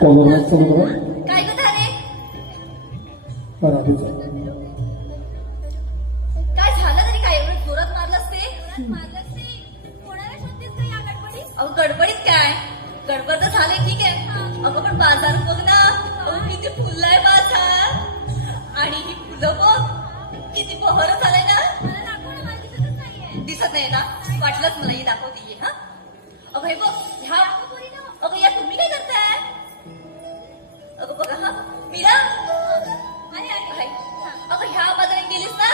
काय ग धारे? काय झालं तरी? काय एवढं जोरात मारलंस ते? कोणाला शोधतेस का या गडबडीत? अहो गडबडीत काय? गडबड तर झाले ठीक आहे. अगं पण बाजार बघ ना. अहो किती फुललाय बाजार. आणि ही फुलं बघ किती बहर झालंय ना. मला दाखव ना, मला दिसतच नाहीये. दिसत नाही ना? वाटलंच मला. ही दाखवते हा. अगं हे बघ ह्या. अगं या तुम्ही काय करताय? अगं बघा हा मीरा. अगं ह्या बाजारात गेलीस ना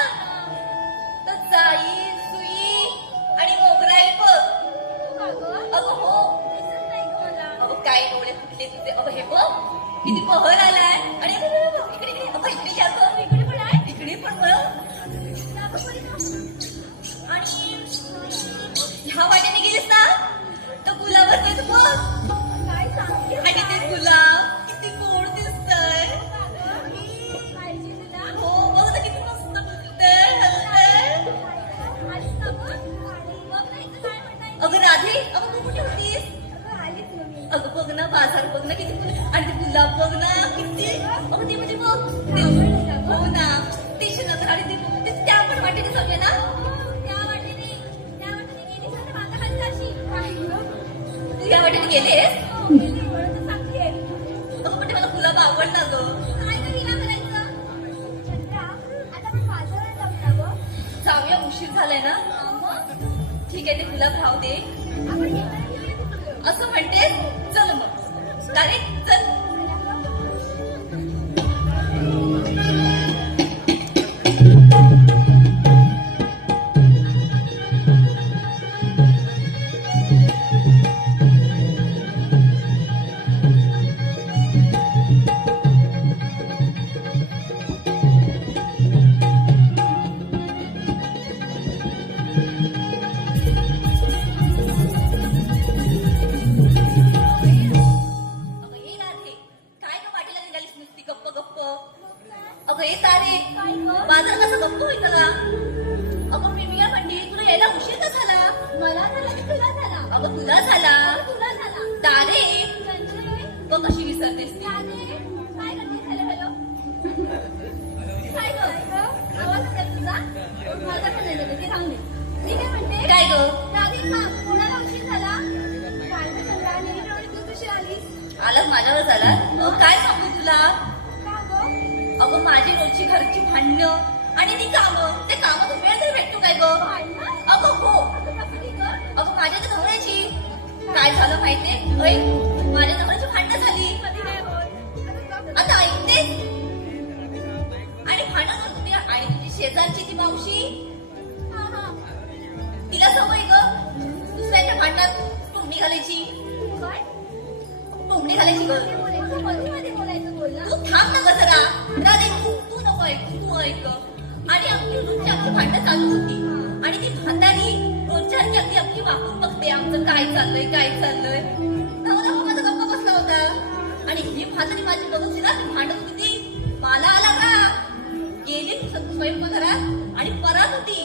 तर जाई सुई आणि मोगरा आहे बघ. अगं हो. अगं काय डोळे फुटले तुझे. अगं हे बघ किती बहर आलाय. आणि इकडे इकडे अगं इकडे या गं. इकडे पण आहे. इकडे पण बघ. आणि ह्या वाट्याने गेलीस ना तर गुलाबाचं आहे बघ. काय सांगते. आणि ते गुलाब किती गोड दिसतंय. हो बघ ना किती मस्त दिसतंय. अगं राधे अगं तू कुठे होतीस? अगं बघ ना बाजार बघ ना किती. आणि ते गुलाब बघ ना किती. अगं ते म्हणजे बघ हो ना स्टेशन आणि ते त्या पण वाटेने जाऊया ना. तू या वाटेने गेलीस? अगं पण मला गुलाब आवडला गं. जाऊया उशीर झालाय ना. ठीक आहे ते गुलाब राहू दे. असं म्हणते चल मग डायरेक्ट चल. बाजार कसा गप्प होईल का? अगं मी म्हणते तुला यायला उशीर का झाला? मला तुला झाला. अगं तुला झाला. दारे बघ कशी विसरतेस ती. काय करतेस? हॅलो काय ग आवाज येतो तुझा? मला पण नाही येत. ते सांग मी काय म्हणते. काय ग राधी कोणाला उशीर झाला? तू कशी आलीस? आलाच माझ्यावर झाला. काय सांगू तुला. अगं माझी रोजची घरची भांडणं आणि ती कामं. ते कामं तू वेळ तरी भेटतो काय ग? अगं हो. अगं माझ्या तर नवऱ्याची काय झालं माहितीये. माझ्या नवऱ्याची भांडणं झाली. आता ऐकते. आणि भांडण होत तुझ्या आणि तुझी शेजारची ती मावशी. तिला सवय ग दुसऱ्याच्या भांडणात टोमणी घालायची. टोमणी घालायची ग. तू थांब ना ग जरा. राधे तू नको ऐकू. तू ऐक. आणि अगदी रोजची आमची भांडणं चालू होती. आणि ती म्हातारी रोजच्या अगदी अगदी वाकून बघते आमचं काय चाललंय काय चाललंय. नवरा माझा गप्पा बसला होता. आणि ही म्हातारी माझी बघून ना ती भांडत होती. मला आला का गेली स्वयंपाकघरात आणि परात होती.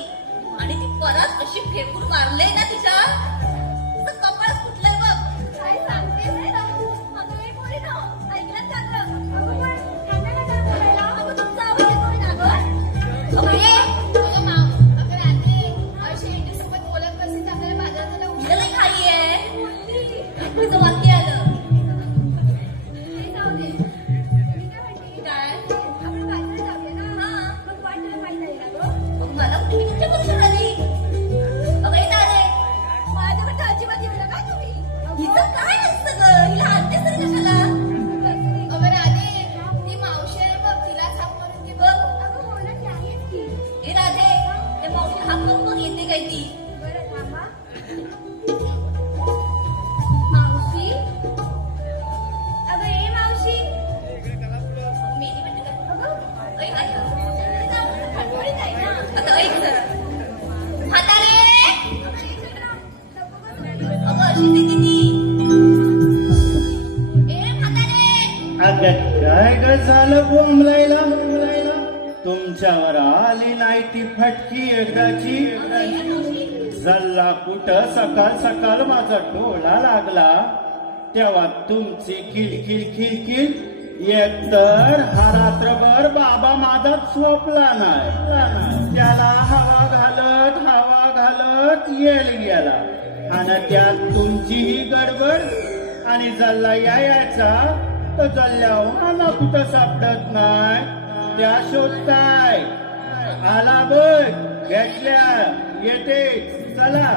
आणि ती परात अशी फेकून मारले ना तिच्या कपाळ फुटलंय बघ. काय सांगते तिचं वाक्य आलं. काय आपण बाजारात जाऊया ना. मग वाटलं पाहिजे ना ग. मला तुम्ही तुमच्या पक्षात आली. अगं दारे माझ्याकडे अजिबात येऊ नका तुम्ही. हिचं काय असतं ग. हिला आणतेस तरी कशाला. अगं राधे ती मावशी आहे बघ. तिला हाक मारून की बघ. अगं बोला की आहेस की. हे राधे ते मावशी हाक मारून बघ येते काय ती. बरं थांबा. काय ग झालं बोंबलायला. तुमच्यावर आली नाही ती फटकी एकदाची. जल्ला कुठं सकाळ सकाळ माझा डोळा लागला. तेव्हा तुमची किलकिल किलकिल एकतर हा रात्रभर बाबा माझा झोपला नाही. त्याला हवा घालत येल गेला आणि त्यात तुमचीही गडबड आणि जल्ला यायचा तर जल्ल्यावर कुठं सापडत नाही. त्या शोधताय आला बघ घेतल्या येते चला.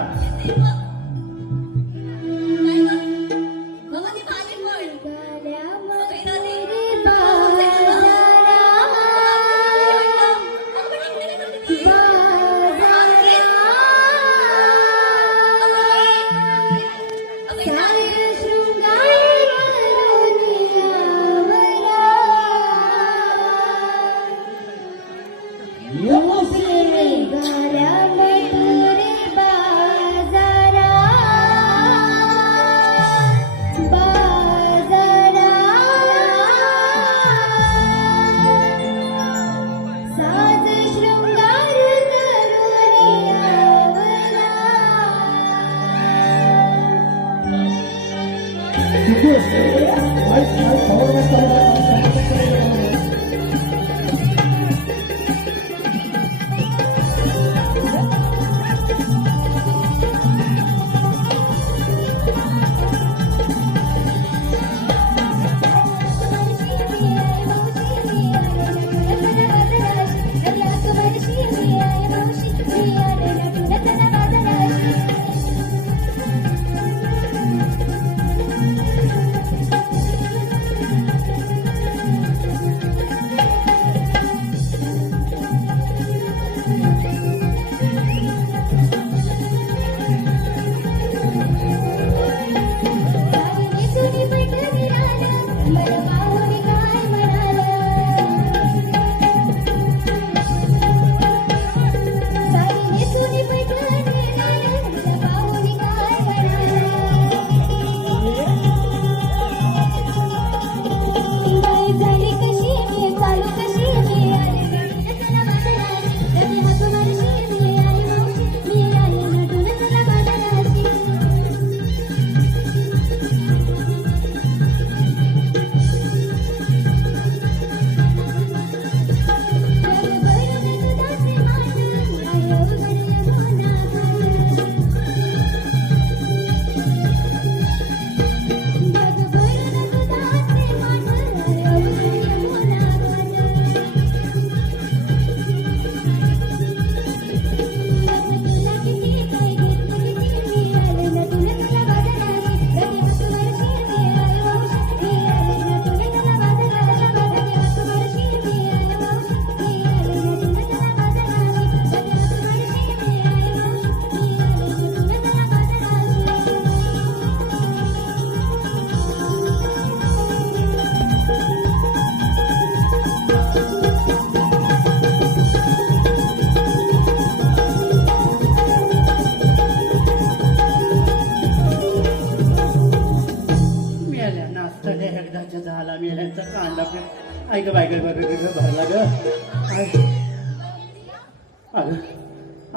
ऐक भरला ग.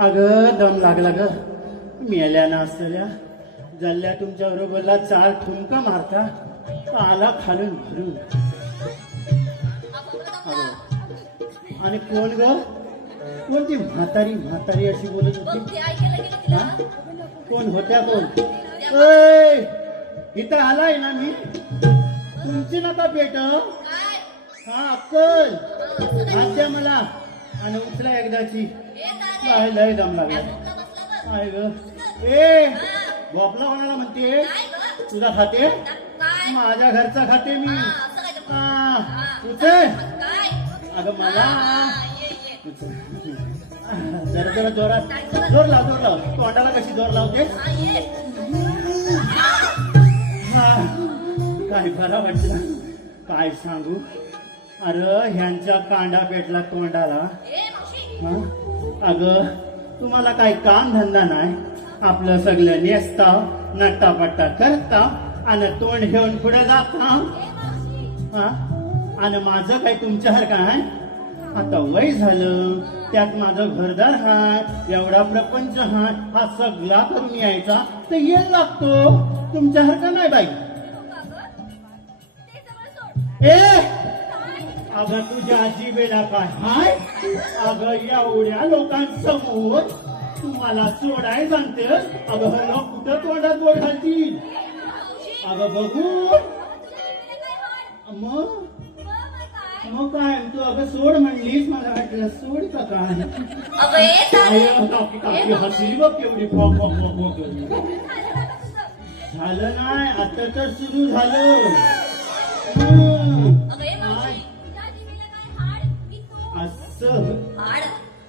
अगं दम लागला ग. मेल्या नाचल्या जल्ल्या तुमच्या बरोबरला 4 ठुमका मारता आला खालून भरून. आणि कोण ग कोणती म्हातारी अशी बोलत होती. कोण होत्या कोण. इथं आलाय ना मी तुमची नका पेट. हा अक्कल आज्या मला आणि उचला एकदाची. लय दम लागला. काय ग ए गोपला कोणाला म्हणते. तुझा खाते माझ्या घरचा खाते मी. उचल अगं मला जरा जोरात जोर लाव. तोंडाला कशी जोर लावते. काय बरा वाटलं काय सांगू. अरे ह्यांच्या कांडा पेटला तोंडाला. अगं तुम्हाला काही काम धंदा नाही. आपलं सगळं नेसता नट्टापट्टा करता आणि तोंड घेऊन पुढे जाता. आणि माझं काही तुमच्यासारखं आहे. आता वय झालं त्यात माझं घरदार हाय एवढा प्रपंच हाय. हा सगळा करून यायचा तर येईल लागतो. तुमच्यासारखं नाही बाई. ए अगं तुझ्या आजी बेडा काय हाय अगं एवढ्या लोकांसमोर तुम्हाला सोडाय सांगते अगं हॅलो कुठं तोंडात बोट घालतील अगं बघू मग मग काय तू अगं सोड म्हणलीस मला वाटलं सोड का काय अगं ए तारे. आय, काकी काकी हसली बघ केवढी फॉक फॉक फॉक फॉक करून. झालं नाही आता तर सुरू झालं अगं ए मावशी, तुझ्या जिभेला काय हाड की तोंड? असं हाड.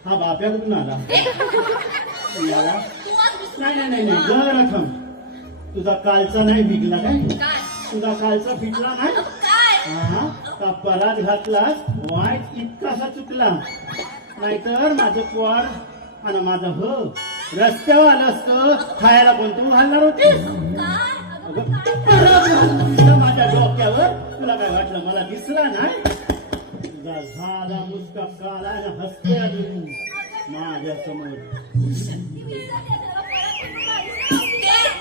हा बाप्या कुठून आला आला? तू आज विसरू नाही नाही नाही जरा थांब तुझा कालचा नाही भिगला काय काय? तुझा कालचा फिटला नाही अगं काय? हा का परात घातलास वाईट इतकासा चुकला नाहीतर माझं पोर आणि माझं ह रस्त्यावर आलं असतं खायला पण तू घालणार होतीस काय? अगं, अगं काय? परात घातला माझ्या डोक्यावर तुला काय वाटलं मला दिसला नाही तुझा झाला मुसका काला आणि हसते अजून माझ्या समोर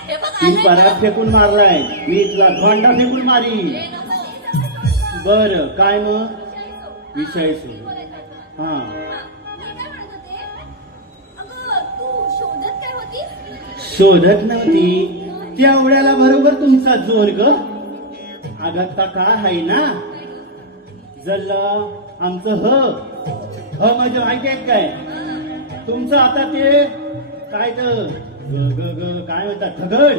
हे बघ ती आलंय परात ना. फेकून मारलाय मी तुला धोंडा फेकून मारी हे नको ते. बर काय मग विषय सुरू हा शोधत नव्हती तेवढ्याला बरोबर तुमचा जोर ग अगं काय आहे ना जल्लं आमचं ह म्हणजे माहिती आहे काय तुमचं आता ते काय तर ग ग ग काय म्हणतात धगड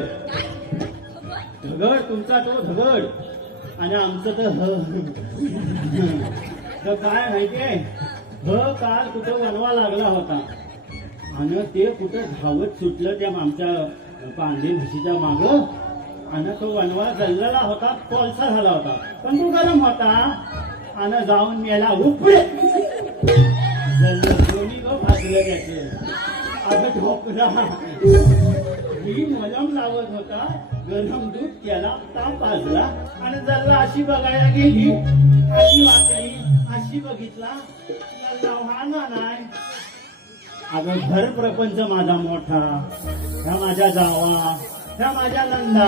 धगड तुमचा तो धगड आणि आमचं तर तर काय माहितीये काल कुठं वनवा लागला होता आणि ते कुठं धावत सुटलं त्या आमच्या पांढरी म्हशीच्या माग आणि तो वनवा जळलेला होता कोळसा झाला होता पण तो गरम होता आणि जाऊन मेला उपडे जळलं दोन्ही ग भाजलं त्याचं अगं ढोकरा ही मलम लावत होता गरम दूध केला ताप भाजला आणि जरा अशी बघायला गेली अशी वाकली अशी बघितला हा नाही अगं घर प्रपंच माझा मोठा ह्या माझ्या जावा ह्या माझ्या नंदा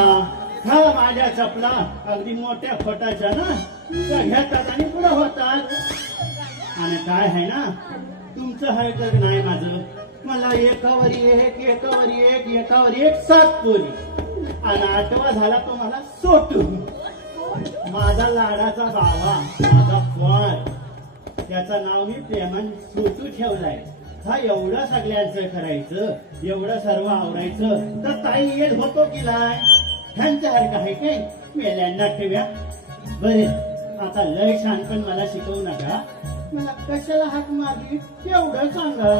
ह्या माझ्या चपला अगदी मोठ्या फटाच्या ना त्या घेतात आणि पुढे होतात आणि काय आहे ना तुमचं आहे तर नाही माझं मला एकावर एकावर एक 7 पोरी आणि 8वा झाला तो मला सोटून माझा लाडाचा बाबा माझा फळ त्याचं नाव मी प्रेमान सोटू ठेवलाय हा एवढं सगळ्यांचं करायचं एवढं सर्व आवरायचं तर ताई येत होतो की नाही ह्यांच्यासारखं आहे काय मेल्यांना ठेव्या बरे आता लय छानपण मला शिकवू नका मला कशाला हाक मारली एवढं सांगा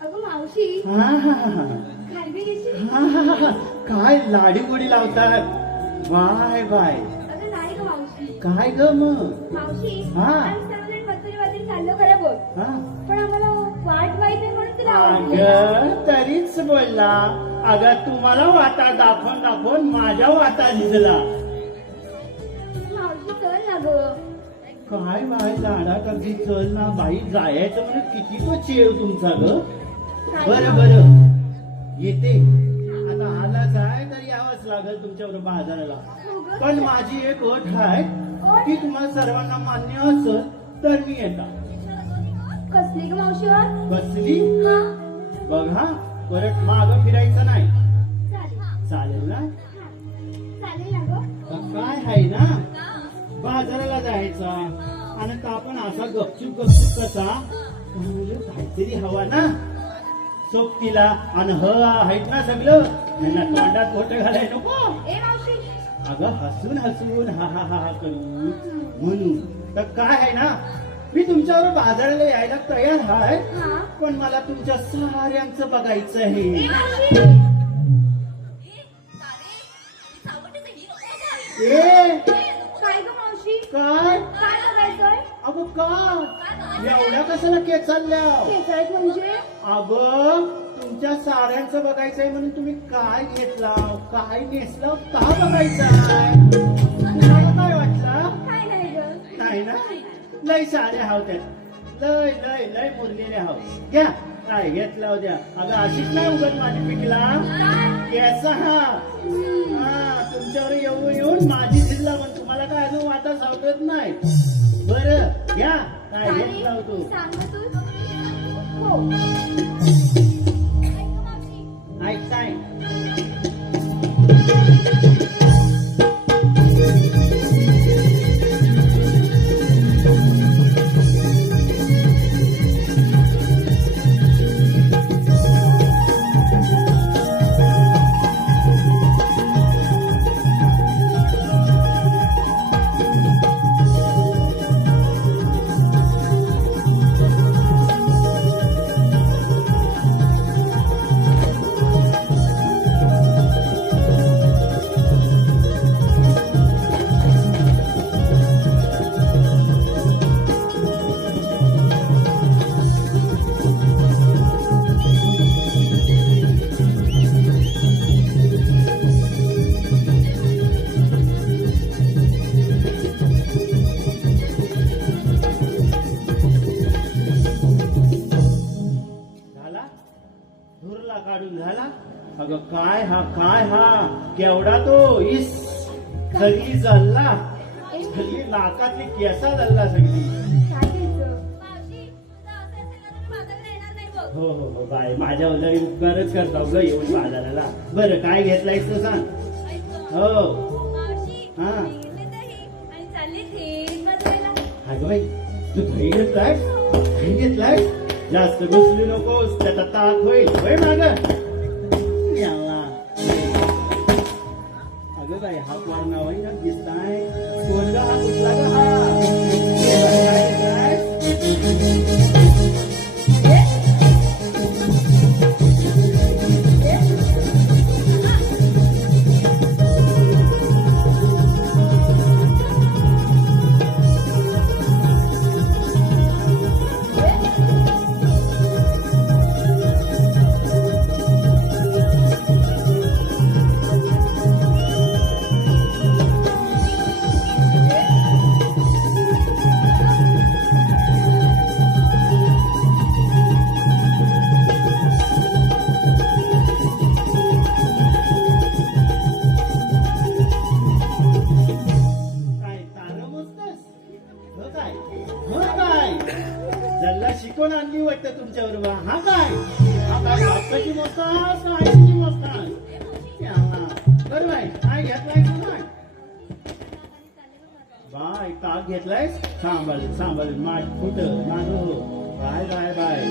अगं मावशी हा हा हा खाली घेशील? हा काय लाडी गोडी लावतात बाय बाय अगं नाही ग मावशी काय ग मग मावशी हा. आज सर्वजण मथुरेमध्ये चाललो खरं बोल हा पण आम्हाला वाट माहिती म्हणून तुला आवडली. अगं तरीच बोलला अगं तुम्हाला वाटा दाखवून माझ्या वाटा दिसला मावशी चल ना ग काय बाय लाडा कधी चल ना बाई जायचं म्हणजे किती तो चेव तुमचा ग बरं बरं येते आता आला जाय तर यावंच लागेल तुमच्याबरोबर बाजाराला हो ग. पण माझी एक अट आहे की तुम्हाला सर्वांना मान्य असेल तर मी येता कसली ग मावशी वाट? बसली हा बघा परत माग फिरायचं नाही चालेल चालेल ना हा. चालेल ना ग काय आहे ना बाजाराला जायचा आणि का आपण असा गपचूप कसा म्हणजे काहीतरी हवा ना सोबतीला आणि आहेत ना सगळं यांना तोंडात खोटं घालाय नको ए मावशी अगं हसून हा हा हा हा करू म्हणून तर काय आहे ना मी तुमच्यावर बाजाराला यायला तयार आहे हा पण मला तुमच्या साऱ्यांचं बघायचं आहे ए मावशी हे तारे, ही सावटेचं ही नको बघ. ए काय ग मावशी काय काय बघायचंय अगं का एवढ्या कशाला चालल्या केसाळीत म्हणजे अगं तुमच्या साड्यांचं बघायचंय म्हणून तुम्ही काय घेतला काय नेसलं का बघायचं तुम्हाला काय वाटलं काय नाही ग नाही ना लय साड्या हाव त्यात लय लय लय मुरलेल्या हाव घ्या काय घेतला होत्या अगं अशीच नाही उगत माझी पिकला केसा हा तुमच्यावर येऊन माझी जिल्हा पण तुम्हाला काय अजून वाटा सावरत नाही. बरं घ्या काय घेत लावतो. सांग तू. हो. ऐक काय धुरला काढून झाला. अगं काय हा केवढा तो इस सगळी जल्ला सगळी नाकातली केसा जल्ला सगळी. काय घ्यायचं? मावशी तुझं असं असेल ना तर माझ्याकडे येणार नाही बघ. हो बाय माझ्या उदारी उपकारच करता ग येऊन बाजाराला. बरं काय घेतलायस तर सांग. ऐक हो मावशी हा. घेतले दही आणि चालली थेट मधुरेला. अगं बाई तू दही घेतलाय दही घेतलाय जास्त घुसली नकोस त्याचा ताक होईल होय माग. अगं बाई हा कोण नाव आहे ना दिसताय कोणगा हा कुठला ग हा काय घेतलाय? काय तारं मोजतास? हो काय जल्ला शिकवून आणली वाटतं तुमच्यावर. हा काय बापची मोजतास का आईची मोजतास? बरं बाय काय घेतलाय तू नाही बाय ताक घेतलायस सांभाळ माठ फुट नानू बाय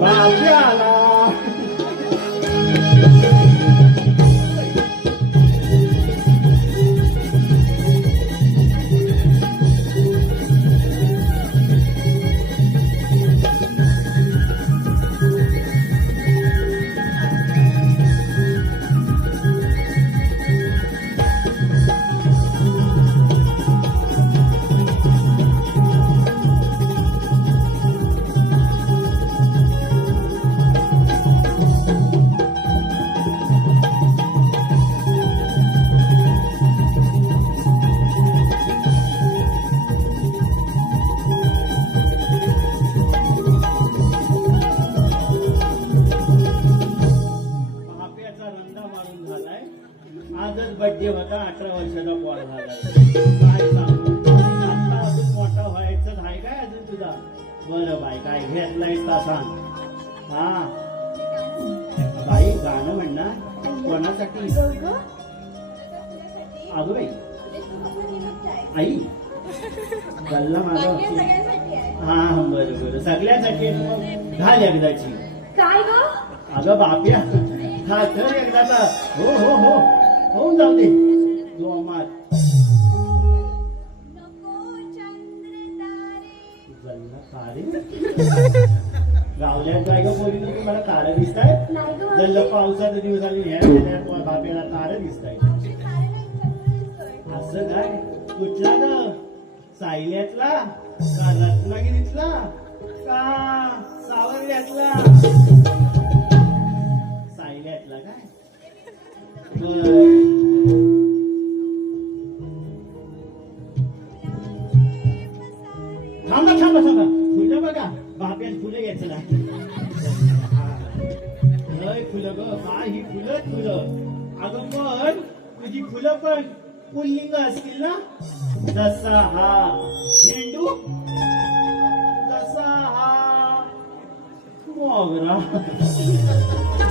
बापी आला. आजच बर्थडे होता 18 वर्षाचा पॉल झाला. काय सांगू आता अजून मोठा व्हायचं आहे काय अजून तुझा. बरं बाई काय घेतलायस का सांग. हा बाई गाणं म्हणणार कोणासाठी. अगं बाई आई गल्ला माझा हा बरं सगळ्यासाठी घाल एकदाची. काय ग? अगं बाप्या हा तर एकदाचा हो होऊन जाऊ दे जोमात. गावल्यात काय ग बोली नाही मला तारं दिसतायत. जल्ल पावसाचा दिवस आली ह्या बाप्याला तारं दिसतायत. असं काय कुठला ग सायल्यातला का रत्नागिरीतला का सावरल्यातला. सायल्यातला काय थांबा फुलं बघा बाप्यात फुलं घ्यायचं नाही. फुलं ग काय ही फुलं अगं पण तुझी फुलं पण पुल्लिंग असतील ना? जसा हा झेंडू, जसा हा मोगरा,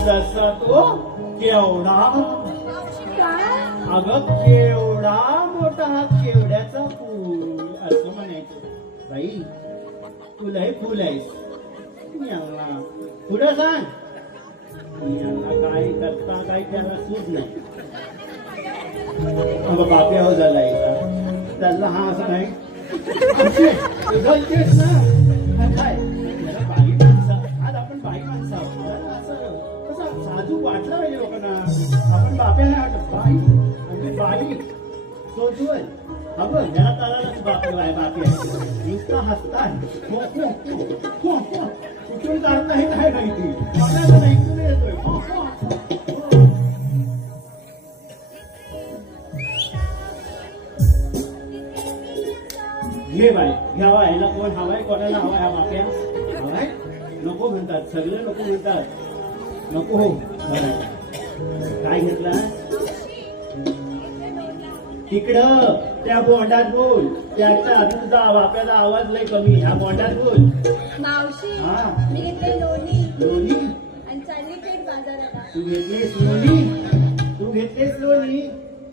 जसा तो केवडा. काय? अगं केवढा मोठा हा केवड्याचा फूल असं म्हणायचं. बाई तू लय फुल आहेस. यांना पुढं सांग. यांना काय करता काय त्याला सूट नाही. अगं बाप्या हो झाला त्याला हा असं नाही. घालतेस ना काय त्याला बाई माणसा. आज आपण बाई माणसा आहोत. त्याला असं कसं साधू वाटलं पाहिजे लोकांना. आपण बाप्या नाही वाटत बाई आणि बाई सोजवल. अगं ज्याला तळालाच बापू आहे बाकी आहे नुसता हसताय. हो हो हो हो कुठून काढता हे काय माहिती. आपल्याला नाही कुठे येतोय. हो हो घे बाई घ्यावा ह्याला कोण हवाय कोणाला हवाय हा बाप्या हवाय नको म्हणतात सगळे नको म्हणतात. नको हो काय घेतला तिकडं त्या बोंडात बोल. त्याचा तुझा बाप्याचा आवाज लय कमी. ह्या बोंडात बोल. मावशी हा. मी घेतले लोणी लोणी आणि चालली पेठ बाजाराला. तू घेतलीस लोणी. तू घेतलीस लोणी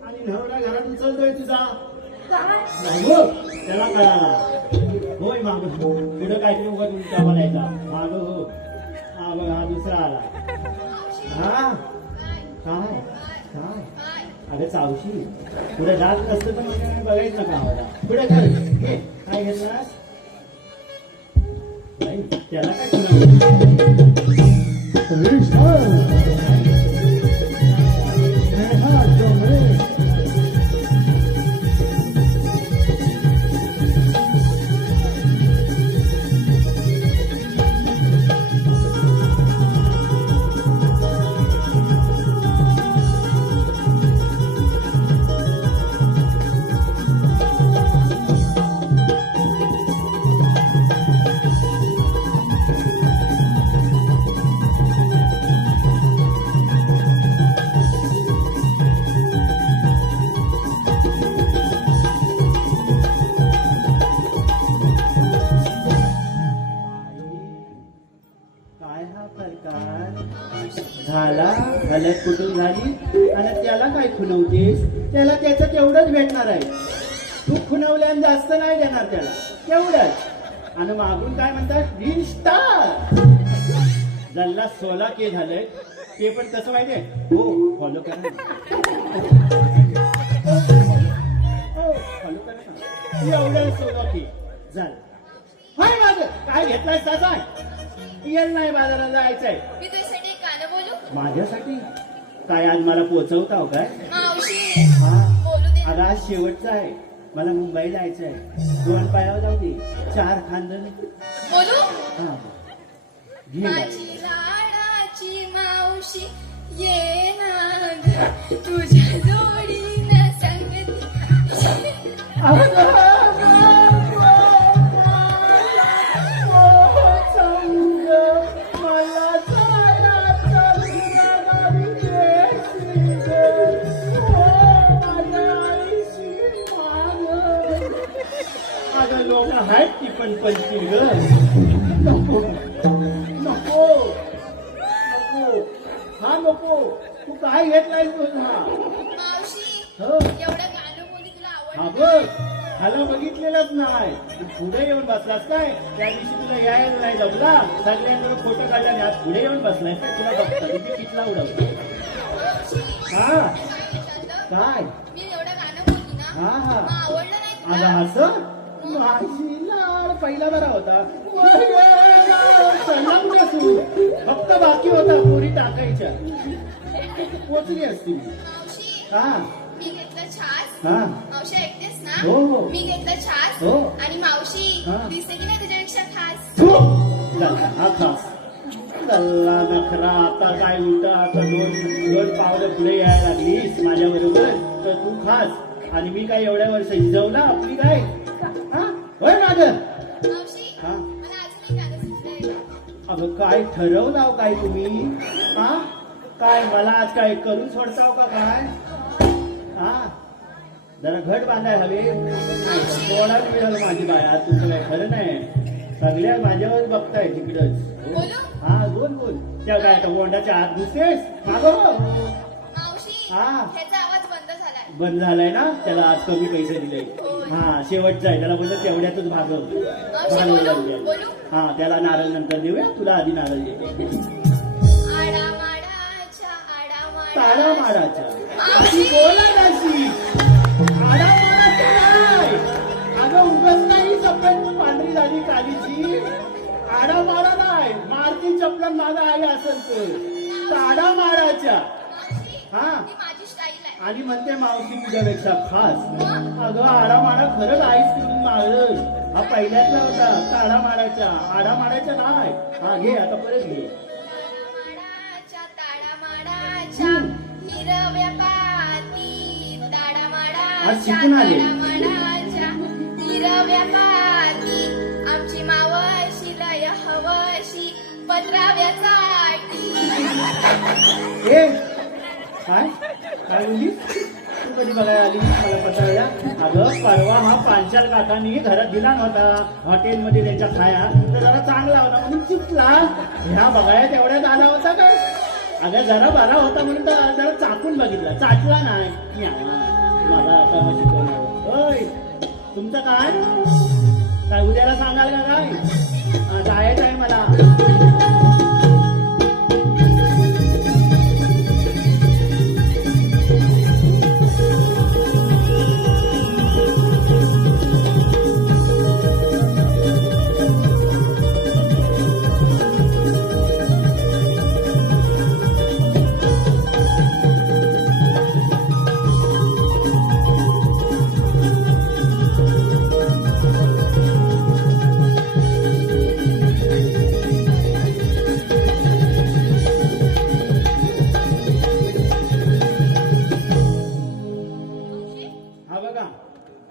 आणि नवरा घरात उचलतोय तुझा. काय? हो त्याला कळाला. होय माग पुढं काहीतरी उगाच उलटा बोलायचा. माग हो हा बघ हा दुसरा आला. हा काय काय अगं चावशी पुढे जात नसतं तर म्हणजे बघायचं नका आम्हाला. पुढे कर घे काय घेतलास नाही त्याला काय झाला हलत कुठून झाली आणि त्याला काय खुणवतेस. त्याला त्याचं तेवढंच भेटणार आहे. तू खुणवल्यान जास्त नाही देणार त्याला तेवढंच. आणि मागून काय म्हणतात रील स्टार. जल्ला 16K झालंय ते पण कसं माहितीये. हो फॉलो करा हो फॉलो करा. एवढं 16K झालं. हाय माझं काय घेतलाय त्याचा येल नाही बाजारात जायचंय. मी तुझ्यासाठी एक गाणं बोलू? माझ्यासाठी काय आज मला पोचवताव काय. मावशी हा बोलू दे. आता आज शेवटचा आहे. मला मुंबई जायचंय. 2 पायावर जाऊ दे 4 खांदण. बोलू? हा घे बाई. माझी लाडाची मावशी ये ना ग तुझ्या जोडीनं संगती. लोक आहेत ती पण पंचील ग. नको नको नको हा नको. तू काय घेतलाय तुझा. मावशी हो एवढं गाणं बोली तुला हा आवडतं? बघ ह्याला बघितलेलंच नाही. तू पुढे येऊन बसलास काय. त्या दिवशी तुला यायला नाही जमला. सगळ्यांकडे फोटो काढला आणि आज पुढे येऊन बसलाय काय. तुला बघता तिथे कितला उडवतो. हा काय मी एवढं गाणं बोलली ना हा हा मग आवडलं नाही आला तुला? असं माझी लाल पहिला बरा होता. चला कुठे सूर फक्त बाकी होता पोरी टाकायच्या. पोचली असती. मावशी हा मी घेतलं छास. हा मावशी ऐकतेस ना? हो हो मी घेतलं छास हो. आणि मावशी हा. दिसते की नाही तुझ्यापेक्षा खास. झाला हा खास. चल्ला नखरा आता काय उलटा. आता दोन पावलं पुढे यायला लागलीस माझ्या बरोबर तर तू खास आणि मी काय एवढ्या वर्ष हिजवला आपली काय. हा होय माझं. मावशी हा मला अजून एक गाणं सुचलंय. अगं काय ठरवलाव काय तुम्ही. हा काय मला आज काय करून सोडताव का काय. जरा घट बांधाय हवे. कोणाला मिळालं माझी बाया, तुमचं काय खरं नाही. सगळ्या माझ्यावर बघताय तिकडच. बोलू? हा बोल बोल. त्या काय आता गोंडाच्या आत घुसतेस मागो. मावशी हा. ह्याचा आवाज बंद झालाय. बंद झालाय ना, त्याला आज कमी पैसे दिले. हा शेवटचा आहे, त्याला बोलत तेवढ्यातच भागव. बोलू? हा त्याला नारळ नंतर देऊया, तुला आधी नारळ देते. ताडा माडाच्या अशी बोला नाशी. आडा माडाच्या नाही. अगं उगाच नाही सफेद पांढरी झाली कालीची. आडा माडा नाही, मारती चपला माझा आई असेल तर. ताडा माडाच्या. हा माझी स्टाईल आहे. आणि म्हणते मावशी तुझ्यापेक्षा खास. अगं आडा माडा खरंच आईस करून मारल. हा पहिल्यातला होता ताडा माडाच्या. आडा माडाच्या नाही. हा घे आता परत घे. हिरव्या पाती ताडामाडा आज शिकून आले. हिरव्या पाती आमची मावशी लय हवशी पत्राव्याचा ए काय काय म्हणली तू? कधी बघायला आली मला पटायला? अगं परवा हा पांचाल काकांनी घरात दिला नव्हता हॉटेलमध्ये त्यांच्या खाया, तर जरा चांगला होता म्हणून चिपला. ह्या बघायला तेवढ्यात आला होता काय? अगं जरा बरा होता म्हणून तर जरा चाकून बघितला, चाटला नाही. मला आता मग शिकवणार. होय तुमचं काय काय उद्याला सांगाल का काय? जायचं आहे मला.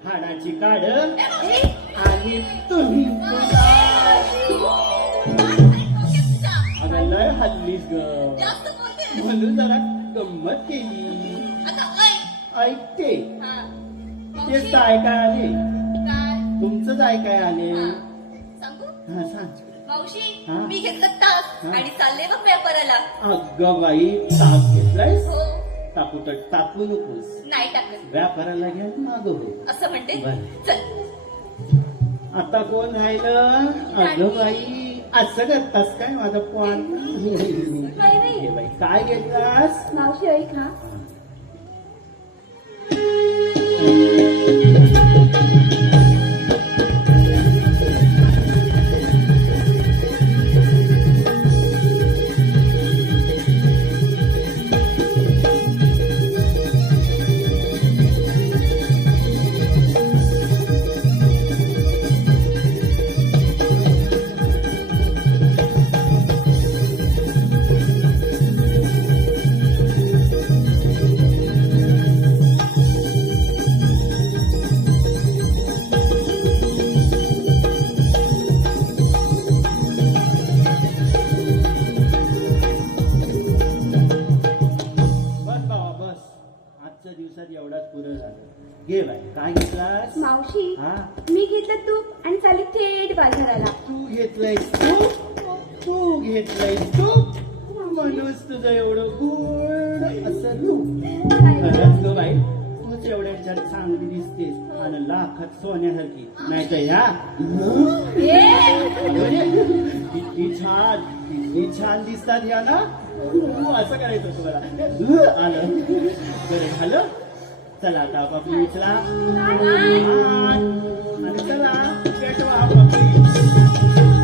हाडाची काढ आणि तुम्ही अगं लय हल्लीस ग, म्हणून जरा गंमत केली. ऐकते तेच तर ऐकाय आले. तुमचंच ऐकाय आले. हा सांग. मावशी हा? मी घेतलं ताक आणि चालले बघ व्यापाराला. अगं बाई ताक घेतलायस? हो. टाकू तर टाकू नकोस, नाही टाकत. व्यापाराला घ्या मागं हो. असं म्हणते. बरं. चल आता कोण राहिलं? अगं बाई असं करतास काय माझं पोण? हे बाई काय घेतलास? मावशी ऐक हा. घे बाई काय घेतलास? मावशी हा मी घेतलं तूप आणि चालली थेट बाजाराला. तू घेतलंयस तू घेतलंयस तूप म्हणूनच तुझं एवढं गोड असं रूप. खरंच ग बाई तूच एवढ्याच्यात चांगली दिसतेस आणि लाखात सोन्यासारखी. नाही तर ह्या किती छान दिसतात ह्या ना. असं करायचं तुम्हाला आलं बरं झालं. चला आता आपापली उचला आणि चला पेटवा आपापली.